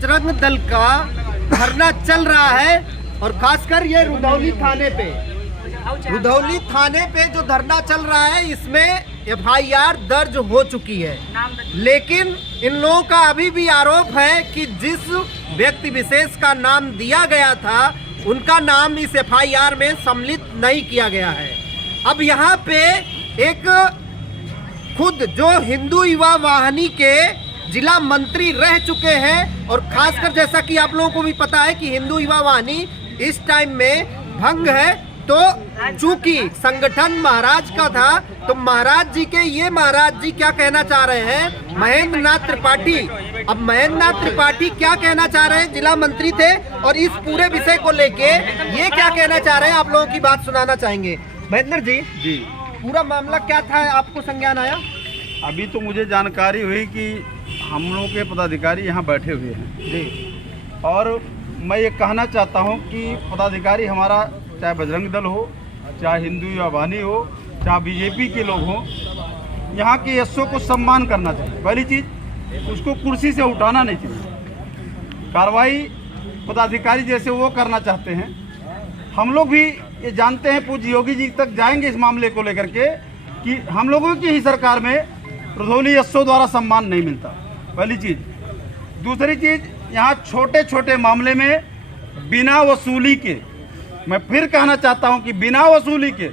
बजरंग दल का धरना चल रहा है और खासकर ये रुधौली थाने पे जो धरना चल रहा है इसमें FIR दर्ज हो चुकी है। लेकिन इन लोगों का अभी भी आरोप है कि जिस व्यक्ति विशेष का नाम दिया गया था उनका नाम इस FIR में सम्मिलित नहीं किया गया है। अब यहाँ पे एक खुद जो हिंदू युवा वाहिनी के जिला मंत्री रह चुके हैं और खासकर जैसा कि आप लोगों को भी पता है कि हिंदू युवा वाहिनी इस टाइम में भंग है, तो चूंकि संगठन महाराज का था तो महाराज जी क्या कहना चाह रहे हैं महेंद्र नाथ त्रिपाठी। अब महेंद्र नाथ त्रिपाठी क्या कहना चाह रहे हैं, जिला मंत्री थे और इस पूरे विषय को लेके ये क्या कहना चाह रहे हैं आप लोगों की बात सुनाना चाहेंगे। महेंद्र जी पूरा मामला क्या था, आपको संज्ञान आया? अभी तो मुझे जानकारी हुई कि हम लोगों के पदाधिकारी यहाँ बैठे हुए हैं जी, और मैं ये कहना चाहता हूँ कि पदाधिकारी हमारा चाहे बजरंग दल हो, चाहे हिंदू युवा वाहिनी हो, चाहे बीजेपी के लोग हों, यहाँ के एसओ को सम्मान करना चाहिए। पहली चीज़, उसको कुर्सी से उठाना नहीं चाहिए। कार्रवाई पदाधिकारी जैसे वो करना चाहते हैं, हम लोग भी ये जानते हैं, पूज्य योगी जी तक जाएंगे इस मामले को लेकर के कि हम लोगों की ही सरकार में रुधौली एसओ द्वारा सम्मान नहीं मिलता, पहली चीज़। दूसरी चीज़, यहाँ छोटे छोटे मामले में बिना वसूली के, मैं फिर कहना चाहता हूँ कि बिना वसूली के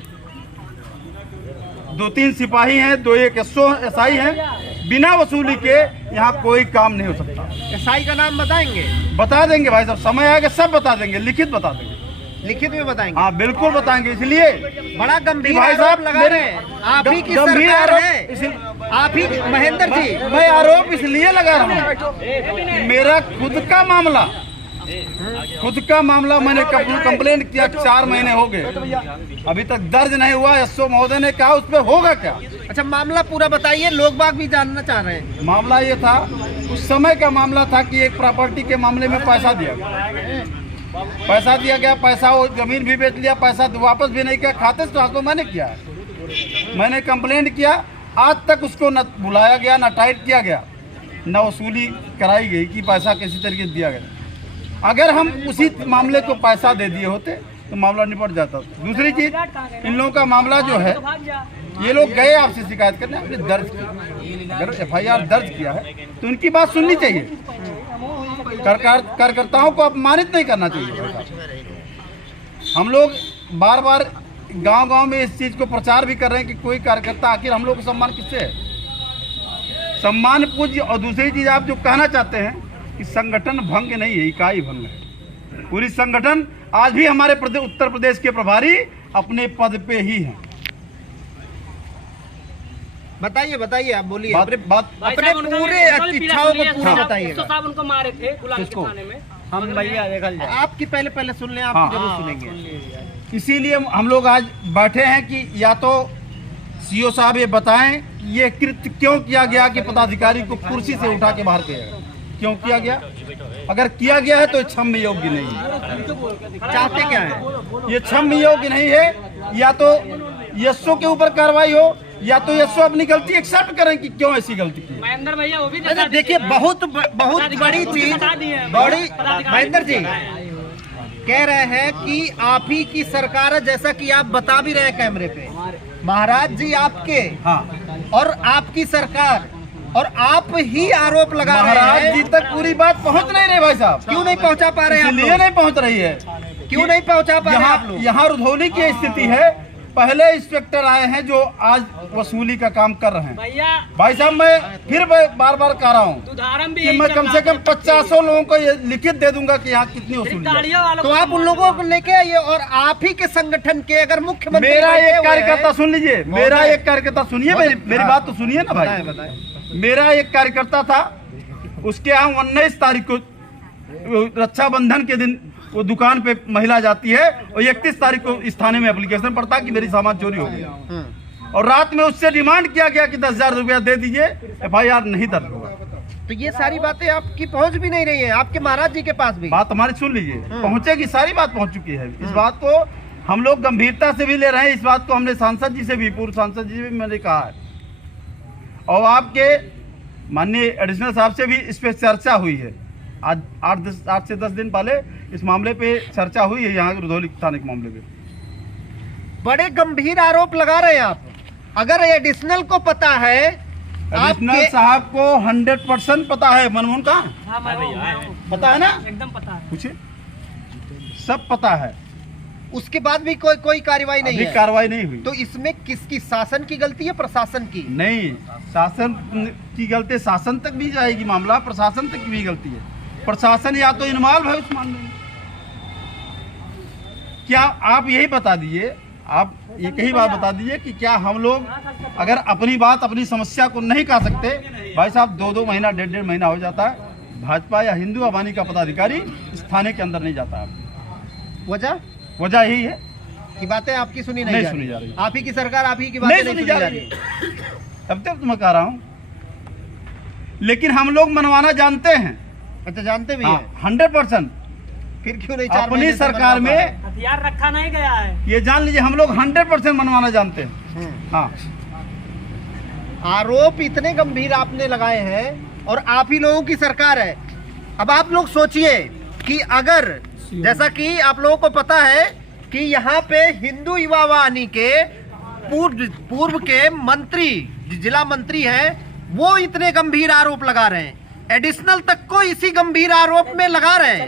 2-3 सिपाही हैं, 2-1 एसआई हैं, बिना वसूली के यहाँ कोई काम नहीं हो सकता। एसआई का नाम बताएंगे? बता देंगे भाई साहब, समय आएगा सब बता देंगे, लिखित बता देंगे। लिखित में बताएंगे? हाँ बिल्कुल बताएंगे। इसलिए बड़ा गंभीर भाई साहब लगा रहे हैं, आप ही की सरकार है, आप ही महेंद्र जी। मैं आरोप इसलिए लगा रहा हूँ, मेरा खुद का मामला मैंने कंप्लेंट किया, 4 महीने हो गए, अभी तक दर्ज नहीं हुआ। एसओ महोदय ने कहा उस पर होगा क्या। अच्छा, मामला पूरा बताइए, लोग बाग भी जानना चाह रहे हैं। मामला ये था, उस समय का मामला था कि एक प्रॉपर्टी के मामले में पैसा दिया गया, पैसा वो जमीन भी बेच लिया, पैसा वापस भी नहीं किया, खाते से ट्रांसफर मैंने किया है। मैंने कंप्लेंट किया, आज तक उसको न बुलाया गया, न टाइट किया गया, न वसूली कराई गई कि पैसा किसी तरीके से दिया गया। अगर हम उसी मामले को पैसा दे दिए होते तो मामला निपट जाता। दूसरी चीज़, इन लोगों का मामला जो है, ये लोग गए आपसे शिकायत करने, आपने दर्ज किया, अगर FIR दर्ज किया है तो उनकी बात सुननी चाहिए। कार्यकर्ताओं को अपमानित नहीं करना चाहिए। हम लोग बार बार गांव-गांव में इस चीज़ को प्रचार भी कर रहे हैं कि कोई कार्यकर्ता, आखिर हम लोग का सम्मान किससे है? सम्मान पूज्य। और दूसरी चीज़, आप जो कहना चाहते हैं कि संगठन भंग नहीं है, इकाई भंग है। पूरी संगठन आज भी हमारे उत्तर प्रदेश के प्रभारी अपने पद पे ही हैं। बताइए, आप बोलिए, अपने पूरे इच्छाओं को पूरा बताइए। साहब उनको मारे थे गुलाम के थाने में। हम भैया देखल जाए, आपकी पहले सुन लें, आप जरूर सुनेंगे। इसीलिए हम लोग आज बैठे हैं कि या तो सीओ साहब ये बताएं कि ये कृत्य क्यों किया गया कि पदाधिकारी को कुर्सी से उठा के बाहर किया गया, क्यों किया गया? अगर किया गया है तो क्षम्य योग्य नहीं है। चाहते क्या है? ये क्षम्य योग्य नहीं है। या तो एसओ के ऊपर कार्रवाई हो, या तो एसओ अपनी गलती एक्सेप्ट करें कि क्यों ऐसी गलती की। महेंद्र भैया वो भी देखिए, बहुत बड़ी चीज, महेंद्र जी कह रहे हैं कि आप ही की सरकार है, जैसा कि आप बता भी रहे कैमरे पे। महाराज जी आपके, हाँ, और आपकी सरकार, और आप ही आरोप लगा रहे हैं। महाराज जी तक पूरी बात पहुंच नहीं रही भाई साहब। क्यों नहीं पहुंचा पा रहे हैं? इसलिए नहीं पहुंच रही है। क्यों नहीं पहुंचा पा रहे हैं आप लोग? यहाँ रुधौली की स्थिति है, पहले इंस्पेक्टर आए हैं जो आज वसूली का काम कर रहे हैं। भाई साहब, मैं फिर बार बार कह रहा हूँ कि मैं कम से कम 50 लोगों को ये लिखित दे दूंगा कि यहाँ कितनी वसूली है। तो आप उन लोगों को लेके आइए, और आप ही के संगठन के अगर मुख्यमंत्री, मेरा एक कार्यकर्ता सुन लीजिए, मेरा एक कार्यकर्ता सुनिए, मेरी बात तो सुनिए ना भाई। मेरा एक कार्यकर्ता था, उसके यहाँ 19 तारीख को रक्षाबंधन के दिन वो दुकान पे महिला जाती है, और 31 तारीख को इस थाने में एप्लीकेशन पड़ता कि मेरी सामान चोरी हो गया, और रात में उससे डिमांड किया गया कि 10,000 रुपया दे दीजिए, FIR नहीं दर्ज होगा। तो ये सारी बातें आपकी पहुंच भी नहीं रही है, आपके महाराज जी के पास भी। बात हमारी सुन लीजिए, पहुंचेगी, सारी बात पहुंच चुकी है। इस बात को हम लोग गंभीरता से भी ले रहे हैं। इस बात को हमने सांसद जी से भी, पूर्व सांसद जी से भी मैंने कहा है, और आपके माननीय एडिशनल साहब से भी इस पर चर्चा हुई है आज 8 से 10 दिन पहले इस मामले पे चर्चा हुई है यहाँ रुधौली थाने के मामले पे। बड़े गंभीर आरोप लगा रहे हैं आप। अगर एडिशनल को पता है, एडिशनल साहब को 100% पता है। मनमोहन का हाँ, पता है ना, एकदम पता है। पूछिए, सब पता है। उसके बाद भी कोई कार्रवाई नहीं है। कार्रवाई नहीं हुई तो इसमें किसकी, शासन की गलती है प्रशासन की? नहीं, शासन की गलती शासन तक भी जाएगी मामला, प्रशासन तक भी गलती है। प्रशासन या तो इन्वॉल्व है उस मामले में। क्या आप यही बता दीजिए, आप एक ही बात बता दीजिए कि क्या हम लोग अगर अपनी बात, अपनी समस्या को नहीं कह सकते, भाई साहब 2-2 महीना, 1.5 महीना हो जाता है, भाजपा या हिंदू आबादी का पदाधिकारी इस थाने के अंदर नहीं जाता है। वजह यही है कि बातें आपकी सुनी नहीं जा सुनी जा रही। आप ही की सरकार, आप ही की बातें नहीं सुनी जा रही। तब तक मैं कह रहा हूँ, लेकिन हम लोग मनवाना जानते हैं। अच्छा, जानते भी हाँ, हैं। 100%। फिर क्यों नहीं अपनी सरकार में हथियार रखा नहीं गया है। ये जान लीजिए, हम लोग 100% मनवाना जानते हैं। हाँ, आरोप इतने गंभीर आपने लगाए हैं और आप ही लोगों की सरकार है। अब आप लोग सोचिए कि अगर, जैसा कि आप लोगों को पता है कि यहाँ पे हिंदू युवा वाहिनी के पूर्व के मंत्री, जिला मंत्री हैं, वो इतने गंभीर आरोप लगा रहे हैं। एडिशनल तक को इसी गंभीर आरोप में लगा रहे हैं,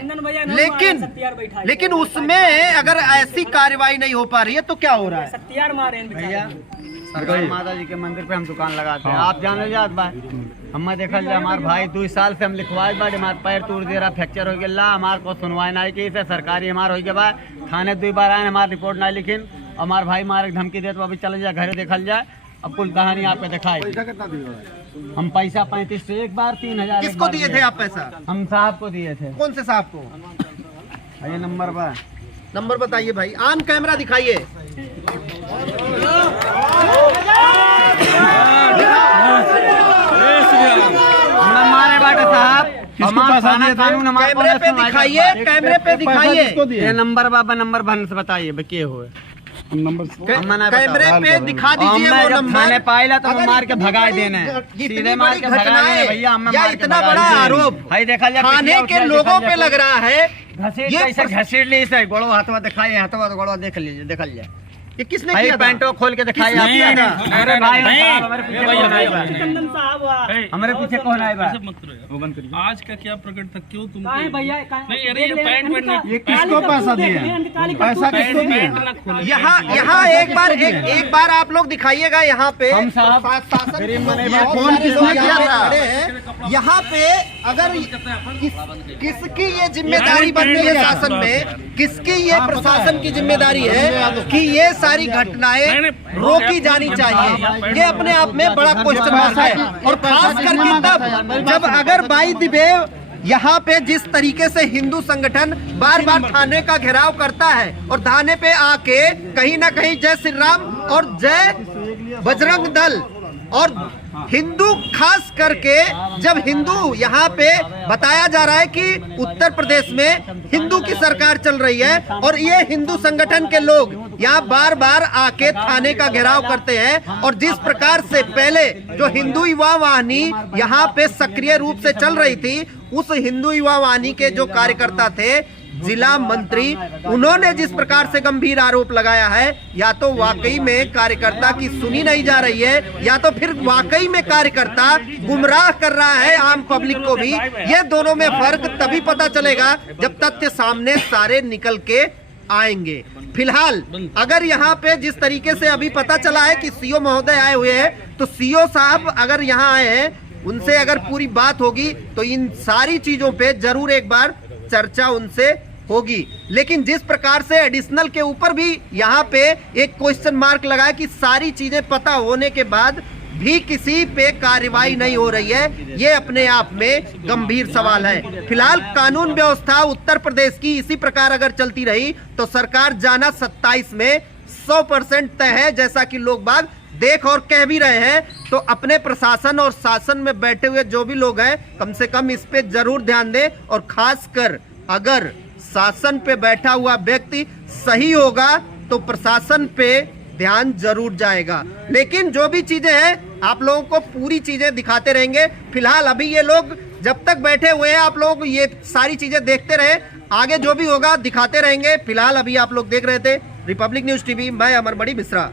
लेकिन उसमें अगर ऐसी कार्रवाई नहीं हो पा रही है तो क्या हो रहा है? सत्यार मारे भैया, सरकार माता जी के मंदिर पे हम दुकान लगाते हैं। आप जान जात बा, हम देखल जाए हमारे भाई 2 साल से हम लिखवाए बा, हमारे पैर टूट दे रहा, फ्रैक्चर हो गया, हमारे को सुनवाई नहीं की। इसे सरकारी हमारे हो गया बा, थाने 2 बार आए, हमारी रिपोर्ट नहीं लिखिन। हमारे भाई मारे धमकी देते, अभी चल जाए घरे देखल जाए। अब कुल कहानी आप पे दिखाई। हम पैसा 35 से एक बार 3000। किसको दिए थे आप पैसा? हम साहब को दिए थे। कौन से साहब को? ये नंबर बा, नंबर बताइए भाई, ऑन कैमरा दिखाइए। हमारे बाटे साहब, कैमरे पे दिखाइए, कैमरे पे दिखाइए। ये नंबर बाबा, नंबर भन से बताइए के हुए कैमरे पे दिखा दीजिए वो नंबर। थाने पाइला तो हम मार के भगाए देने, सीधे मार के भगाए भैया। हम या इतना बड़ा आरोप भाई देखा जाए थाने के लोगों पे लग रहा है, कैसे घसीट ली से गोड़ो हाथवा दिखाई, हाथवा तो गोड़ो देख लीजिए, देखल जाए। ये किसने भाई किया था? पैंटो खोल के दिखाई। अरे भाई हमारे पीछे कौन आया बा? चंदन साहब हमारे पीछे कौन आया बा? आज का क्या प्रकट था, क्यों तुम कहाँ है भैया? नहीं, अरे ये पैंट में नहीं, ये किसको पैसा दिए? पैसा किसको दिए? यहाँ एक बार आप लोग दिखाइएगा। यहाँ पे हम साहब कौन किसने किया था? यहाँ पे अगर किसकी ये जिम्मेदारी बनती है शासन में, किसकी ये प्रशासन की जिम्मेदारी है कि ये सारी घटनाएं रोकी जानी चाहिए? ये अपने आप में बड़ा क्वेश्चन मार्क है। और खास करके तब जब अगर बाई दिबेव यहाँ पे जिस तरीके से हिंदू संगठन बार बार थाने का घेराव करता है और थाने पे आके कहीं ना कहीं जय श्री राम और जय बजरंग दल और हिंदू, खास करके जब हिंदू यहाँ पे बताया जा रहा है कि उत्तर प्रदेश में हिंदू की सरकार चल रही है और ये हिंदू संगठन के लोग यहाँ बार बार आके थाने का घेराव करते हैं। और जिस प्रकार से पहले जो हिंदू युवा वाहिनी यहाँ पे सक्रिय रूप से चल रही थी, उस हिंदू युवा वाहिनी के जो कार्यकर्ता थे, जिला मंत्री, उन्होंने जिस प्रकार से गंभीर आरोप लगाया है, या तो वाकई में कार्यकर्ता की सुनी नहीं जा रही है, या तो फिर वाकई में कार्यकर्ता गुमराह कर रहा है आम पब्लिक को भी। ये दोनों में फर्क तभी पता चलेगा जब तथ्य सामने सारे निकल के आएंगे। फिलहाल अगर यहाँ पे जिस तरीके से अभी पता चला है कि सीओ महोदय आए हुए हैं, तो सीओ साहब अगर यहाँ आए हैं, उनसे अगर पूरी बात होगी तो इन सारी चीजों पे जरूर एक बार चर्चा उनसे होगी। लेकिन जिस प्रकार से एडिशनल के ऊपर भी यहाँ पे एक क्वेश्चन मार्क लगा है कि सारी चीजें पता होने के बाद भी किसी पे कार्रवाई नहीं हो रही है, ये अपने आप में गंभीर सवाल है। फिलहाल कानून व्यवस्था उत्तर प्रदेश की इसी प्रकार अगर चलती रही तो सरकार जाना 27 में 100% तय है, जैसा कि लोग बाग देख और कह भी रहे हैं। तो अपने प्रशासन और शासन में बैठे हुए जो भी लोग हैं, कम से कम इस पे जरूर ध्यान दें। और खासकर अगर शासन पे बैठा हुआ व्यक्ति सही होगा तो प्रशासन पे ध्यान जरूर जाएगा। लेकिन जो भी चीजें हैं आप लोगों को पूरी चीजें दिखाते रहेंगे। फिलहाल अभी ये लोग जब तक बैठे हुए हैं आप लोग ये सारी चीजें देखते रहे, आगे जो भी होगा दिखाते रहेंगे। फिलहाल अभी आप लोग देख रहे थे रिपब्लिक न्यूज टीवी, मैं अमर बड़ी मिश्रा।